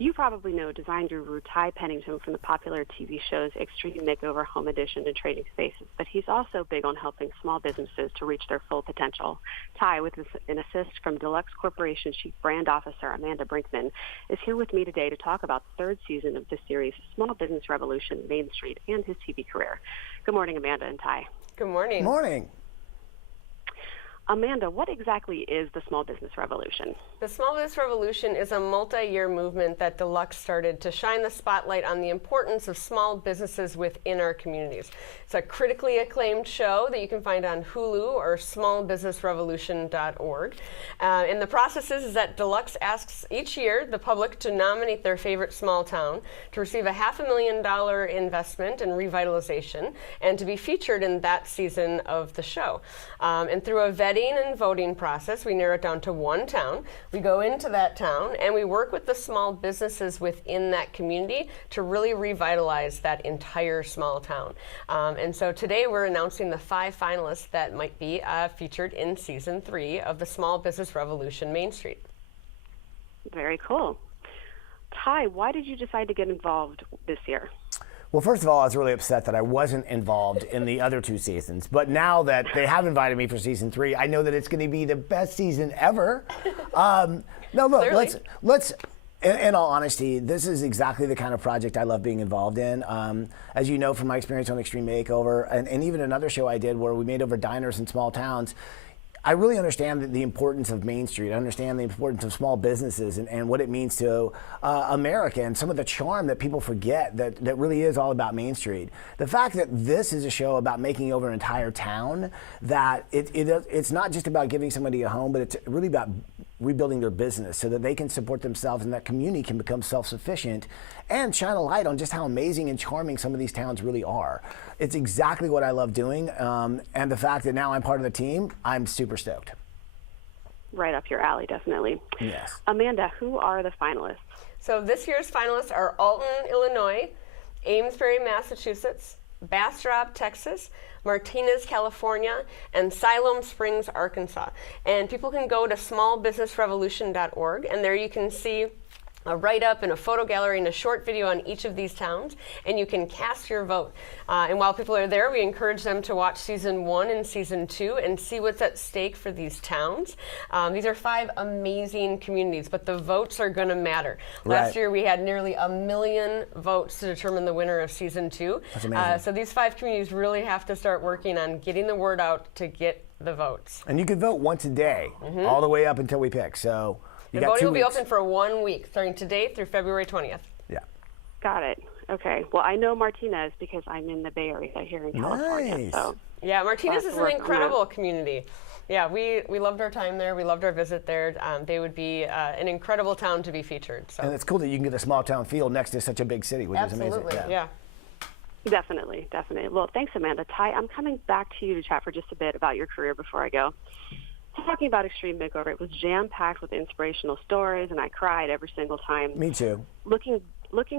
You probably know design guru Ty Pennington from the popular TV shows Extreme Makeover Home Edition and Trading Spaces, but he's also big on helping small businesses to reach their full potential. Ty, with an assist from Deluxe Corporation Chief Brand Officer Amanda Brinkman, is here with me today to talk about the third season of the series Small Business Revolution, Main Street, and his TV career. Good morning, Amanda and Ty. Good morning. Morning. Amanda, what exactly is the Small Business Revolution? The Small Business Revolution is a multi-year movement that Deluxe started to shine the spotlight on the importance of small businesses within our communities. It's a critically acclaimed show that you can find on Hulu or smallbusinessrevolution.org. And the process is that Deluxe asks each year the public to nominate their favorite small town to receive a $500,000 investment in revitalization and to be featured in that season of the show. And through a vetting and voting process, we narrow it down to one town. We go into that town and we work with the small businesses within that community to really revitalize that entire small town. And so today we're announcing the 5 finalists that might be featured in season 3 of the Small Business Revolution Main Street. Very cool. Ty, why did you decide to get involved this year? Well, first of all, I was really upset that I wasn't involved in the other 2 seasons. But now that they have invited me for season 3, I know that it's going to be the best season ever. No, look, Clearly. let's. In all honesty, this is exactly the kind of project I love being involved in. As you know from my experience on Extreme Makeover, and even another show I did where we made over diners in small towns, I really understand the importance of Main Street. I understand the importance of small businesses and what it means to America and some of the charm that people forget that really is all about Main Street. The fact that this is a show about making over an entire town, that it's not just about giving somebody a home, but it's really about rebuilding their business so that they can support themselves and that community can become self-sufficient and shine a light on just how amazing and charming some of these towns really are. It's exactly what I love doing, and the fact that now I'm part of the team, I'm super stoked. Right up your alley, definitely. Yes. Amanda, who are the finalists? So this year's finalists are Alton, Illinois, Amesbury, Massachusetts, Bastrop, Texas, Martinez, California, and Siloam Springs, Arkansas. And people can go to smallbusinessrevolution.org, and there you can see a write-up and a photo gallery and a short video on each of these towns, and you can cast your vote. And while people are there, we encourage them to watch season 1 and season 2 and see what's at stake for these towns. These are 5 amazing communities, but the votes are going to matter. Last year we had nearly 1 million votes to determine the winner of season 2. That's amazing. So these 5 communities really have to start working on getting the word out to get the votes. And you can vote once a day, all the way up until we pick. So you The got voting 2 will be weeks. open for 1 week, starting today through February 20th. Yeah. Got it. Okay. Well, I know Martinez because I'm in the Bay Area here in California. Nice. So Yeah, Martinez Lots is of an work on incredible community. Yeah, we loved our time there. We loved our visit there. They would be an incredible town to be featured. So. And it's cool that you can get a small town feel next to such a big city, which is amazing. Absolutely, yeah. definitely. Well, thanks, Amanda. Ty, I'm coming back to you to chat for just a bit about your career before I go. Talking about Extreme Makeover, it was jam-packed with inspirational stories, and I cried every single time. Me too. Looking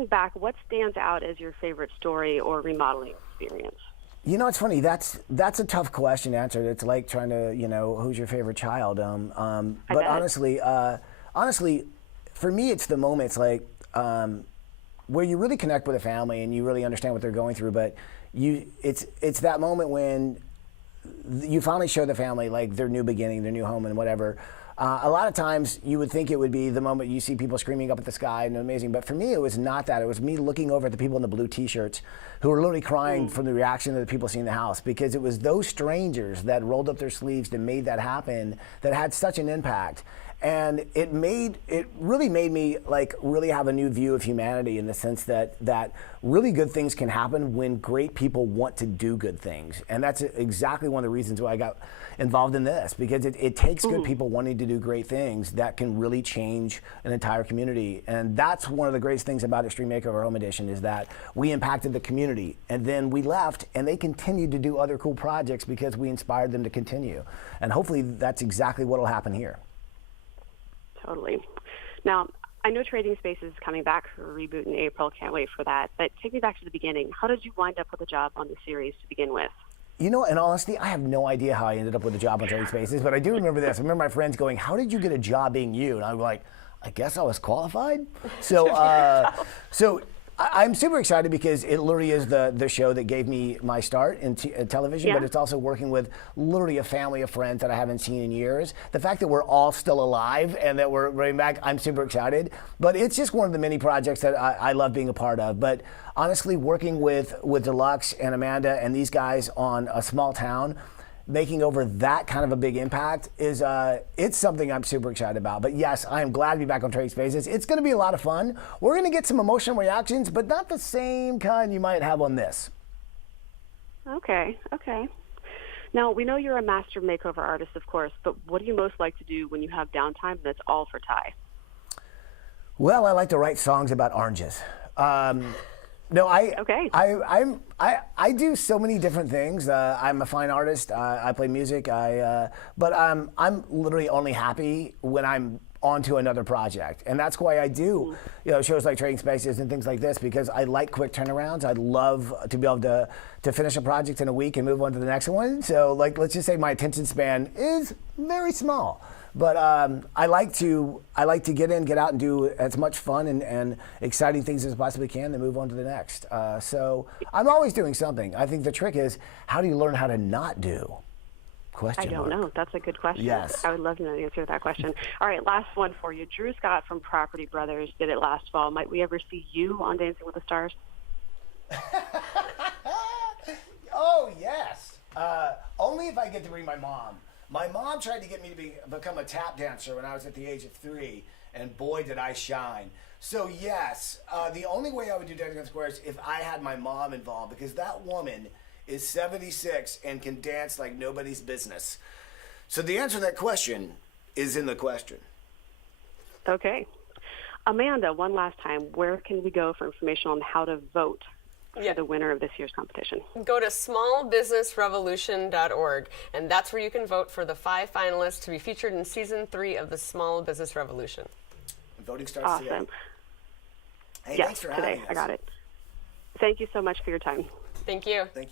back, what stands out as your favorite story or remodeling experience? You know, it's funny. That's a tough question to answer. It's like trying to, who's your favorite child? But honestly, for me, it's the moments like where you really connect with a family and you really understand what they're going through. But it's that moment when you finally show the family like their new beginning, their new home, and whatever. A lot of times you would think it would be the moment you see people screaming up at the sky and amazing, but for me it was not that. It was me looking over at the people in the blue t-shirts who were literally crying from the reaction of the people seeing the house, because it was those strangers that rolled up their sleeves and made that happen that had such an impact. And it really made me like really have a new view of humanity, in the sense that really good things can happen when great people want to do good things. And that's exactly one of the reasons why I got involved in this, because it takes good people wanting to do great things that can really change an entire community. And that's one of the greatest things about Extreme Makeover Home Edition, is that we impacted the community and then we left and they continued to do other cool projects because we inspired them to continue. And hopefully that's exactly what will happen here. Totally. Now, I know Trading Spaces is coming back for a reboot in April. Can't wait for that. But take me back to the beginning. How did you wind up with a job on the series to begin with? You know, in honesty, I have no idea how I ended up with a job on Trading Spaces, but I do remember this. I remember my friends going, "How did you get a job being you?" And I was like, I guess I was qualified. So, I'm super excited because it literally is the show that gave me my start in television, but it's also working with literally a family of friends that I haven't seen in years. The fact that we're all still alive and that we're running back, I'm super excited. But it's just one of the many projects that I love being a part of. But honestly, working with Deluxe and Amanda and these guys on A Small Town, making over that kind of a big impact is it's something I'm super excited about. But yes, I am glad to be back on Trading Spaces. It's going to be a lot of fun. We're going to get some emotional reactions, but not the same kind you might have on this. Okay. Now, we know you're a master makeover artist, of course, but what do you most like to do when you have downtime that's all for Ty? Well, I like to write songs about oranges. No, I do so many different things. I'm a fine artist. I play music. But I'm literally only happy when I'm onto another project, and that's why I do, shows like Trading Spaces and things like this, because I like quick turnarounds. I love to be able to finish a project in a week and move on to the next one. So, like, let's just say my attention span is very small. But I like to get in, get out, and do as much fun and exciting things as I possibly can, then move on to the next. So I'm always doing something. I think the trick is, how do you learn how to not do? I don't know. That's a good question. Yes. I would love to know the answer to that question. All right, last one for you. Drew Scott from Property Brothers did it last fall. Might we ever see you on Dancing with the Stars? Oh, yes. Only if I get to bring my mom. My mom tried to get me to become a tap dancer when I was at the age of 3, and boy, did I shine. So yes, the only way I would do Dancing with the Stars is if I had my mom involved, because that woman is 76 and can dance like nobody's business. So the answer to that question is in the question. Okay. Amanda, one last time, where can we go for information on how to vote for the winner of this year's competition? Go to smallbusinessrevolution.org, and that's where you can vote for the 5 finalists to be featured in Season 3 of the Small Business Revolution. Voting starts today. Hey, yes, thanks for having us. I got it. Thank you so much for your time. Thank you. Thank you.